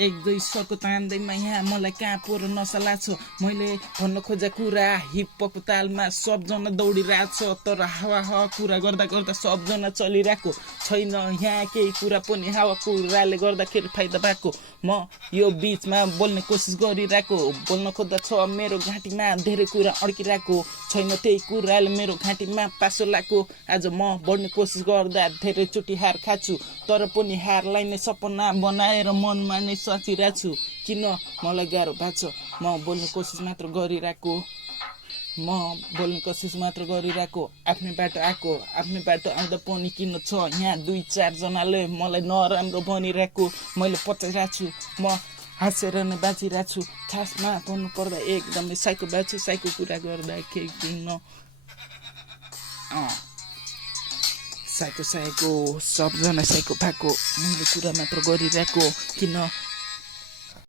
एक दुई सर्को तान्दैमा यहाँ मलाई कहाँ पोर नसला छ मैले भन्न खोजा कुरा हिपको तालमा सबजना दौडिरहेको छ तर हावा कुरा गर्दा गर्दा सबजना चलिरहेको छैन यहाँ केही कुरा पनि हावा कुराले गर्दाखेरि फाइदा भएको म यो बिचमा बोल्ने कोसिस गरिरहेको बोल्न खोज्दा छ मेरो घाँटीमा धेरै कुरा अड्किरहेको छैन त्यही कुराले मेरो घाँटीमा पासो लाग्यो आज म बढ्ने कोसिस गर्दा धेरैचोटि हार खाछु तर पनि हारलाई नै सपना बनाएर मनमा नै सोचिरहेको छु किन मलाई गाह्रो भएको छ म बोल्ने कोसिस मात्र गरिरहेको आफ्नै बाटो आउँदा पनि किन छ यहाँ 2-4 जनाले मलाई नराम्रो भनिरहेको मैले पचाइरहेको छु म हाँसेर नै बाँचिरहेको छु खासमा भन्नु पर्दा एकदमै साइको भएको छु साइको कुरा गर्दा केही किन साइको सबजना साइको भएको मैले कुरा मात्र गरिरहेको किन